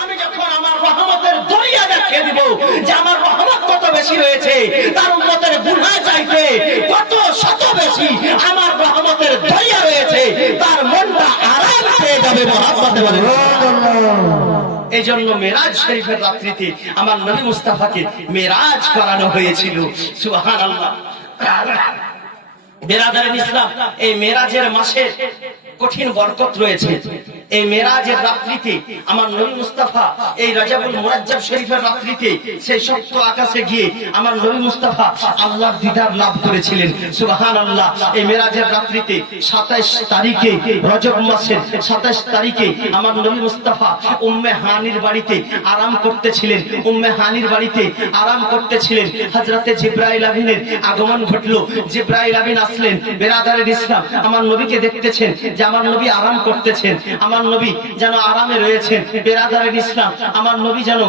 আমি যখন আমার রহমতের দরিয়া দেখিয়ে দিব যে আমার রহমত কত বেশি রয়েছে, তার উম্মতের গুনাহ চাইতে কত শত বেশি আমার রহমতের দরিয়া রয়েছে, তার মনটা আরাম পেয়ে যাবে। মহব্বতে বলেন এই জন্য মেরাজ শরীফের রাত্রিতে আমার নবী মুস্তাফাকে মেরাজ করানো হয়েছিল। সুবহানাল্লাহ। বেরাদারে ইসলাম, এই মেরাজের মাসে কঠিন বরকত রয়েছে। এই মেরাজের রাত্রিতে আমার নবী মুস্তাফা এই রজবুল মুরাজ্জাব শরীফের রাত্রিতে সেই সপ্ত আকাশে গিয়ে আমার নবী মুস্তাফা আল্লাহর দিদার লাভ করেছিলেন। সুবহানাল্লাহ। এই মেরাজের রাত্রিতে 27 তারিখে রজব মাসের 27 তারিখে আমার নবী মুস্তাফা উম্মে হানির বাড়িতে আরাম করতেছিলেন। উম্মে হানির বাড়িতে আরাম করতেছিলেন। হযরতে জিবরাইল আমিনের আগমন ঘটলো। জিবরাইল আমিন আসলেন। বেরাদারের ইসলাম, আমার নবীকে দেখতেছেন যে আমার নবী আরাম করতেছেন, আমার নবী যেন আরামে রয়েছেন। বেরাদারের ইসলাম, আমার নবী যেন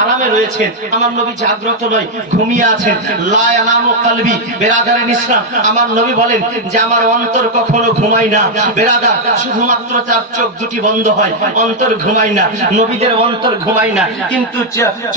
আরামে রয়েছেন, আমার নবী জাগ্রত নয়, ঘুমিয়ে আছেন। লা ইয়ানামু কলবি। বেরাদারের ইসলাম, আমার নবী বলেন যে আমার অন্তর কখনো ঘুমায় না। বেরাদার, শুধুমাত্র তার চোখ দুটি বন্ধ হয়, অন্তর ঘুমায় না। নবীদের অন্তর ঘুমায় না, কিন্তু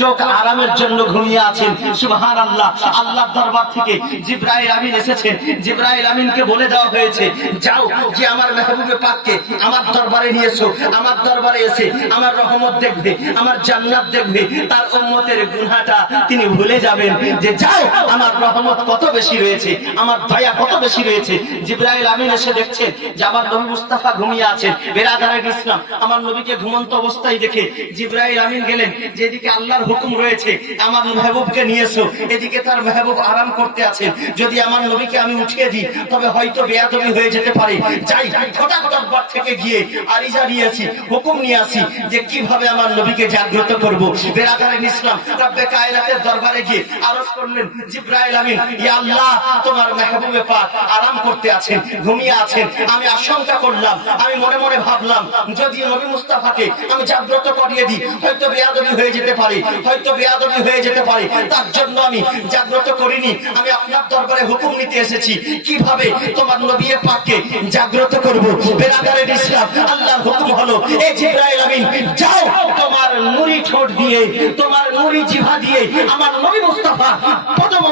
চোখ আরামের জন্য ঘুমিয়ে আছেন। সুবহানাল্লাহ। আল্লাহর দরবার থেকে জিবরাইল আমিন এসেছেন। জিবরাইল আমিনকে বলে দেওয়া হয়েছে, যাও যে আমার মেহবুবে পাককে আমার দরবারে নিয়ে এসো। আমার দরবারে এসে আমার রহমত দেখবে, আমার জান্নাত দেখবে, তার উম্মতের গুনাহটা তিনি ভুলে যাবেন। যে যাও, আমার রহমত কত বেশি রয়েছে, আমার দয়া কত বেশি রয়েছে। জিবরাইল আমিন এসে দেখছেন যে আমার নবী মুস্তাফা ঘুমিয়ে আছেন। বেরাদারের ইসলাম, আমার নবীকে ঘুমন্ত অবস্থায় দেখে জিবরাইল আমিন গেলেন যে এদিকে আল্লাহর হুকুম রয়েছে আমার মেহবুবকে নিয়ে এসো, এদিকে তার মেহবুব আরাম করতে আছেন। যদি আমার নবীকে আমি উঠিয়ে দিই তবে হয়তো বেয়াদবি হয়ে যেতে পারে। যাই, ফটাফট ঘর থেকে গিয়ে আরিজা নিয়ে আসি, হুকুম নিয়ে আসি যে কিভাবে আমার নবীকে জাগ্রত করব। বেরাদারের ইসলাম, রব্বে কায়নাতের দরবারে গিয়ে আরজ করলেন, জিবরাইল আমিন, ইয়া আল্লাহ, তোমার মেহবুবে পাক আরাম করতে আছেন, ঘুমিয়ে আছেন। আমি আশঙ্কা করলাম, আমি মনে মনে ভাবলাম যদি নবী মুস্তাফাকে আমি জাগ্রত করিয়ে দিই হয়তো বেয়াদবি হয়ে যেতে পারে, হয়তো বেয়াদবি হয়ে যেতে পারে। তার জন্য আমি জাগ্রত করিনি। আমি আপনার দরবারে হুকুম নিতে এসেছি কিভাবে তোমার নবী পাককে জাগ্রত করব। বেরাদারের ইসলাম, আল্লাহর হুকুম হলো, এই জিবরাইল আমিন, যাও তোমার নুরি ঠোঁট দিয়ে, তোমার নুরি জিহ্বা দিয়ে আমার নবী মুস্তাফা কদম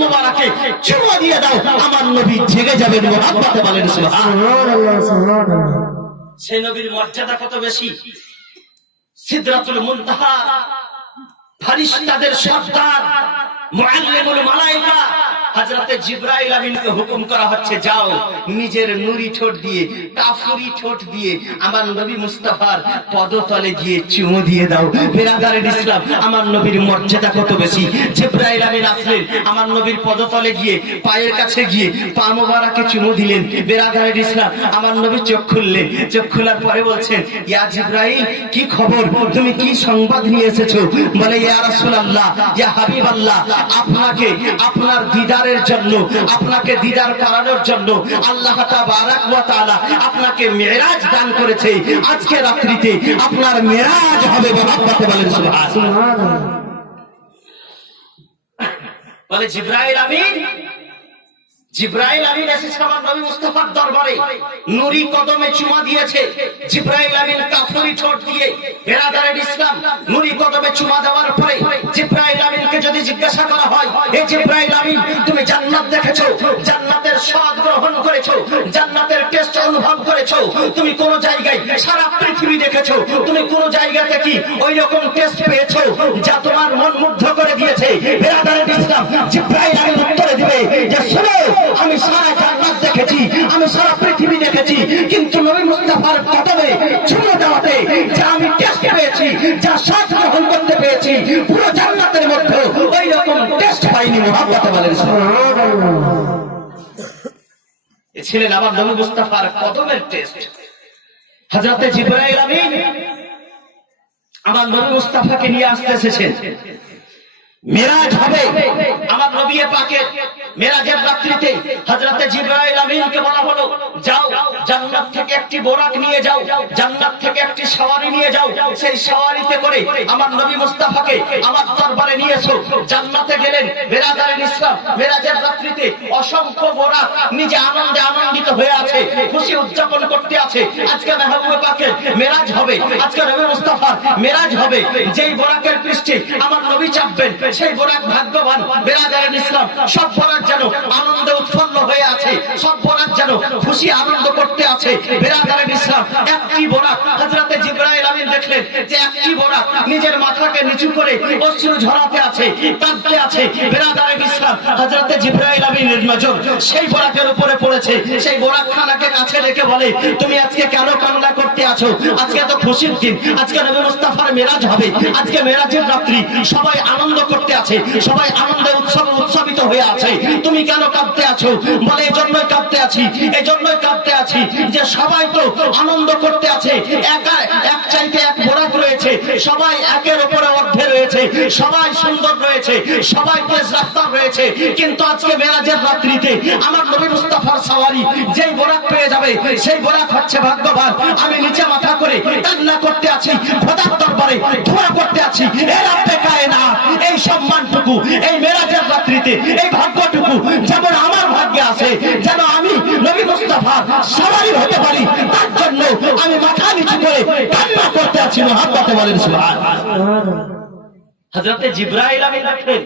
মোবারকে চুমা দিয়ে দাও, আমার নবী জেগে যাবেন। মুহাব্বতে বলেন সুবহানাল্লাহ। সেই নবীর মর্যাদা কত বেশি। সিদরাতুল মুনতাহা, ফেরেশতাদের সর্দার, মুআল্লিমুল মালায়েকা হযরতে জিবরাইল আমিনকে হুকুম করা হচ্ছে, যাও নিজের নুরি ঠোঁট দিয়ে, কাফুরি ঠোঁট দিয়ে আমার নবী মুস্তাফার পদতলে গিয়ে চুমু দিয়ে দাও। বেরাদারের ইসলাম, আমার নবীর মর্যাদা কত বেশি। জিবরাইল আমিন আসলেন, আমার নবীর পদতলে গিয়ে পায়ের কাছে গিয়ে পা মোবারকে চুমু দিলেন। বেরাদারের ইসলাম, আমার নবী চোখ খুললেন। চোখ খোলার পরে বলছেন, ইয়া জিবরাইল, কি খবর, তুমি কি সংবাদ নিয়ে এসেছো? বলে, ইয়া রাসূলুল্লাহ, ইয়া হাবিবাল্লাহ, আপনাকে আপনার দিদারের জন্য, আপনাকে দিদার করানোর জন্য আল্লাহ তাবারাক ওয়া তাআলা আপনাকে মেরাজ দান করেছে। আজকে রাত্রিতে আপনার মেরাজ হবে। মুহাব্বতে বলেন সুবহানাল্লাহ। বলে জিবরাইল আমিন, জিবরাইল আমিন এসেছে আমার নবী মুস্তাফার দরবারে, নুরি কদমে চুমা দিয়েছে। জিবরাইল আমিন কাফুরি ঠোঁট দিয়ে। বেরাদারের ইসলাম, নুরি কদমে চুমা দেওয়ার পরে জিবরাইল আমিনকে যদি জিজ্ঞাসা করা হয়, এই জিবরাইল আমিন, তুমি জান্নাত দেখেছো, জান্নাতের স্বাদ গ্রহণ করেছো, জান্নাতের টেস্ট অনুভব করেছো, তুমি কোন জায়গায় সারা পৃথিবী দেখেছো, তুমি কোন জায়গাতে কি ওই রকম টেস্ট পেয়েছো যা তোমার মন মুগ্ধ করে দিয়েছে? বেরাদারের ইসলাম, জিবরাইল আমিন উত্তরে দিবে যে, শোনো, আমি সারা জান্নাত দেখেছি, আমি সারা পৃথিবী দেখেছি, কিন্তু নবী মুস্তাফার কদমে চুমু দেওয়াতে যা আমি টেস্ট পেয়েছি, যা স্বাদ গ্রহণ করতে পেয়েছি, পুরো জান্নাতের মধ্যে ওই রকম টেস্ট পাইনি। মুহাব্বতে বলেন সুবহানাল্লাহ। এ ছিলেন আমার নবী মুস্তাফার কদমের টেস্ট। হযরতে জিবরাইল আমিন আমার নবী মুস্তাফাকে নিয়ে আসতে এসেছেন। মেরাজ হবে আমার নবী পাকের। মেরাজের রাত্রিতে হযরতে জিবরাইল আমিনকে বলা হলো, যাও জান্নাত থেকে একটা একটি বোরাক নিয়ে যাও, জান্নাত থেকে একটি সওয়ারি নিয়ে যাও, সেই সওয়ারিতে করে আমার নবী মুস্তাফাকে আমার দরবারে নিয়ে এসো। জান্নাতে গেলেন বেরাদারে ইসলাম, মেরাজের রাত্রিতে অসংখ্য বোরাক নিজে আনন্দে আনন্দিত হয়ে আছে, খুশি উদযাপন করতে আছে। আজকে মেহবুবে পাকের মেরাজ হবে, আজকে নবী মুস্তাফার মেরাজ হবে। যেই বোরাকের পৃষ্ঠে আমার নবী চাপবেন, সেই বোরাক ভাগ্যবান। বেরাদারে ইসলাম, সব বোরাক যেন আনন্দে উৎফুল্ল হয়ে আছে, সব বোরাক যেন খুশি আনন্দ করতে আছে। বেরাদারে ইসলাম, একটি বোরাক হযরতে জিবরাইল আমিন দেখলেন যে একটি বোরাক নিজের মাথাকে নিচু করে অশ্রু ঝরাতে আছে, কাঁদতে আছে। বেরাদারে ইসলাম, হযরতে জিবরাইল আমিনের নজর সেই বোরাকের উপরে পড়েছে। সেই বোরাক খানাকে কাছে রেখে বলে, তুমি আজকে কেন কান্না করতে আছো? আজকে তো খুশির দিন, আজকে নবী মুস্তাফার মেরাজ হবে, আজকে মেরাজের রাত্রি, সবাই আনন্দ করতে আছে, সবাই আনন্দে উৎসবিত হয়ে আছে, তুমি কেন কাঁদতে আছো? বলে এজন্যই কাঁদতে আছি, এজন্যই কাঁদতে আছি যে সবাই তো আনন্দ করতে আছে, এক চাইতে এক বোরাক রয়েছে, সবাই একের উপরে অর্ধে রয়েছে, সবাই সুন্দর রয়েছে, সবাই তেজ রাফতার রয়েছে, কিন্তু আজকে মেরাজের রাত্রিতে আমার নবী মুস্তাফার সওয়ারি যেই বোরাক পেয়ে যাবে, সেই বোরাক হচ্ছে ভাগ্যবান। আমি নিচে মাথা করে কান্না করতে আছি, খোদার দরবারে দোয়া করতে আছি, এ রাব্বে কায়নাত, এই সম্মানটুকু এই মেরাজের রাত্রিতে, এই ভাগ্যটুকু যেমন আমার ভাগ্যে আছে, যেন আমি নবী মুস্তাফার সওয়ারি হতে পারি, তার জন্য আমি মাথা নিচু করে কান্না করতে আছি। মুহাব্বতে বলেন সুবহানাল্লাহ। হযরতে জিবরাইল আমিন দেখলেন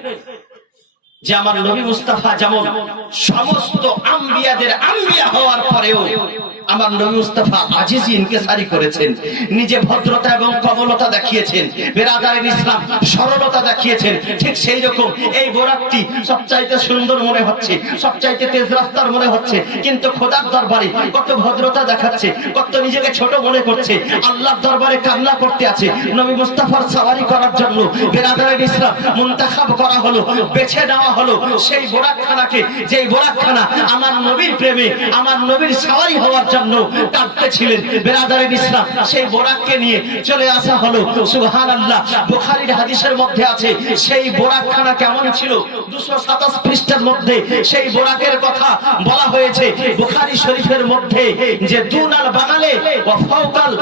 যে আমার নবী মুস্তাফা যেমন সমস্ত আম্বিয়াদের আম্বিয়া হওয়ার পরেও আমার নবী মুস্তাফা আজিজি ইনকিসারি করেছেন, নিজে ভদ্রতা এবং কমলতা দেখিয়েছেন, বেরাদারে ইসলাম সরলতা দেখিয়েছেন। ঠিক সেই রকম এই বোরাকটি সবচাইতে সুন্দর মনে হচ্ছে, সবচাইতে তেজ রাফতার মনে হচ্ছে, কিন্তু খোদার দরবারে কত ভদ্রতা দেখাচ্ছে, কত নিজেকে ছোট মনে করছে, আল্লাহর দরবারে কান্না করতে আছে। নবী মুস্তাফার সওয়ারি করার জন্য বেরাদারে ইসলাম মুনতাখাব করা হলো, বেছে নেওয়া হলো সেই বোরাকখানাকে, যেই বোরাকখানা আমার নবীর প্রেমে, আমার নবীর সওয়ারি হওয়ার জন্য কাঁদতেছিলেন। বেরাদারে ইসলাম, সেই বোরাককে নিয়ে চলে আসা হলো। সুবহানাল্লাহ, বুখারীর হাদিসের মধ্যে আছে সেই বোরাকখানা কেমন ছিল। 227 পৃষ্ঠার মধ্যে সেই বোরাকের কথা বলা হয়েছে বুখারী শরীফের মধ্যে, যে দুনাল বাগালে ওয়া ফাওকাল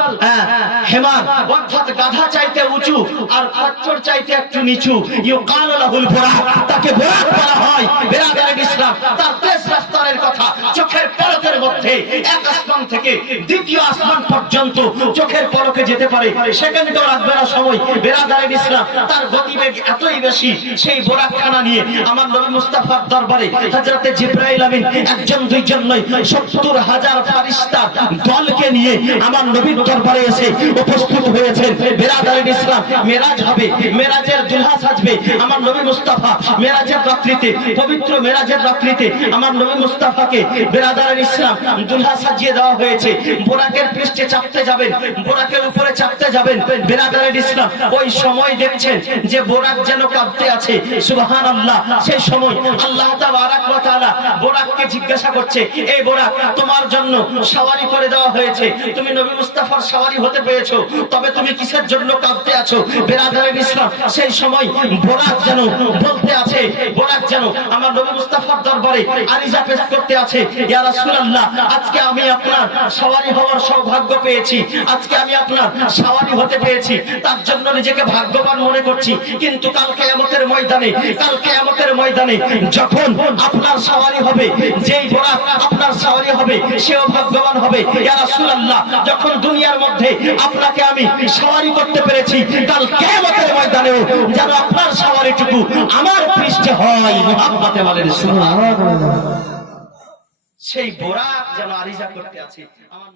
হিমার, অর্থাৎ গাধা চাইতে উঁচু আর খচ্চর চাইতে একটু নিচু, ইউকালু লাহুল বুরাক, তাকে বুরাক বলা হয়। বেরাদারে ইসলাম, তার তেজ রাফতারের কথা চোখের পলকের মধ্যে এক আসমান থেকে দ্বিতীয় আসমান পর্যন্ত চোখের পলকে যেতে পারে, সেকেন্ডও লাগবে না সময়। বেরাদারে ইসলাম, তার গতিবেগ এতই বেশি। সেই বোরাকখানা নিয়ে আমার নবী মুস্তাফার দরবারে হযরতে জিবরাইল আমিন একজন দুইজন নয়, 70,000 ফেরেশতা দলকে নিয়ে আমার নবীর দরবারে এসে উপস্থিত হয়েছেন। বেরাদারে ইসলাম, মেরাজ হবে, মেরাজের দুলহা সাজবে আমার নবী মুস্তাফা। মেরাজের রাত্রিতে, পবিত্র মেরাজের রাত্রিতে আমার নবী মুস্তাফাকে বেরাদারে ইসলাম দুলহা সাজিয়ে দেওয়া হয়েছে। বোরাকের পৃষ্ঠে চাপতে যাবেন, বোরাকের উপরে চাপতে যাবেন। বেরাদারে ইসলাম, ওই সময় দেখছেন যে বোরাক যেন কাঁপতে আছে। সুবহানাল্লাহ, সেই সময় আল্লাহ তাবারাক ওয়া তাআলা বোরাককে জিজ্ঞাসা করছে, এই বোরাক, তোমার জন্য সওয়ারি করে দেওয়া হয়েছে, তুমি নবী মুস্তাফার সওয়ারি হতে পেরেছো, তবে তুমি কিসের জন্য কাঁপতে আছো? বেরাদারে ইসলাম, সেই সময় বোরাক যেন বলতে আছে, বোরাক যেন আমার নবী মুস্তাফার দরবারে আরিজা পেশ করতে আছে, ইয়া রাসূলুল্লাহ, আজকে আমি আপনার সওয়ারি হওয়ার সৌভাগ্য পেয়েছি, আজকে আমি আপনার সওয়ারি হতে পেরেছি, তার জন্য নিজেকে ভাগ্যবান মনে করছি। কিন্তু কাল কিয়ামতের ময়দানে, কাল কিয়ামতের ময়দানে যখন আপনার সওয়ারি হবে, যেই বোরাক আপনার সওয়ারি হবে, সেও ভাগ্যবান হবে। ইয়া রাসূলুল্লাহ, যখন দুনিয়ার মধ্যে আপনাকে আমি সওয়ারি করতে পেরেছি, কাল কিয়ামতের ময়দানেও যেন আপনার সওয়ারিটুকু আমার পৃষ্ঠে হয়। মুহাব্বতে বলেন সুবহানাল্লাহ। সেই বোরাক যেন আরিজা করতে আছে আমার